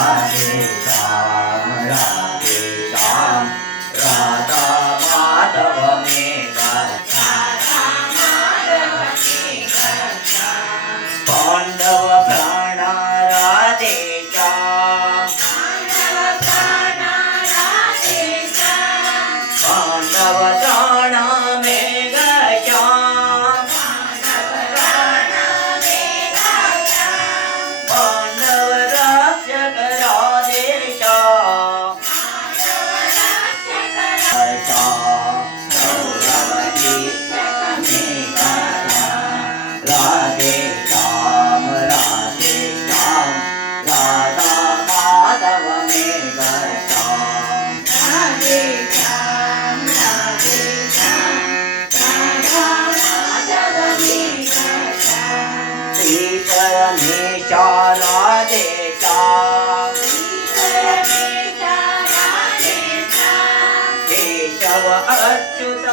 राधे श्याम राधा माधव मेघा पांडव प्राण राधे श्याम पांडव प्राण मेघा श्याम पांडव रक्षक राधे श्याम राधे श्याम राधा माधव मेघा श्याम श्री परमेशा राधे श्याम केशव अच्युत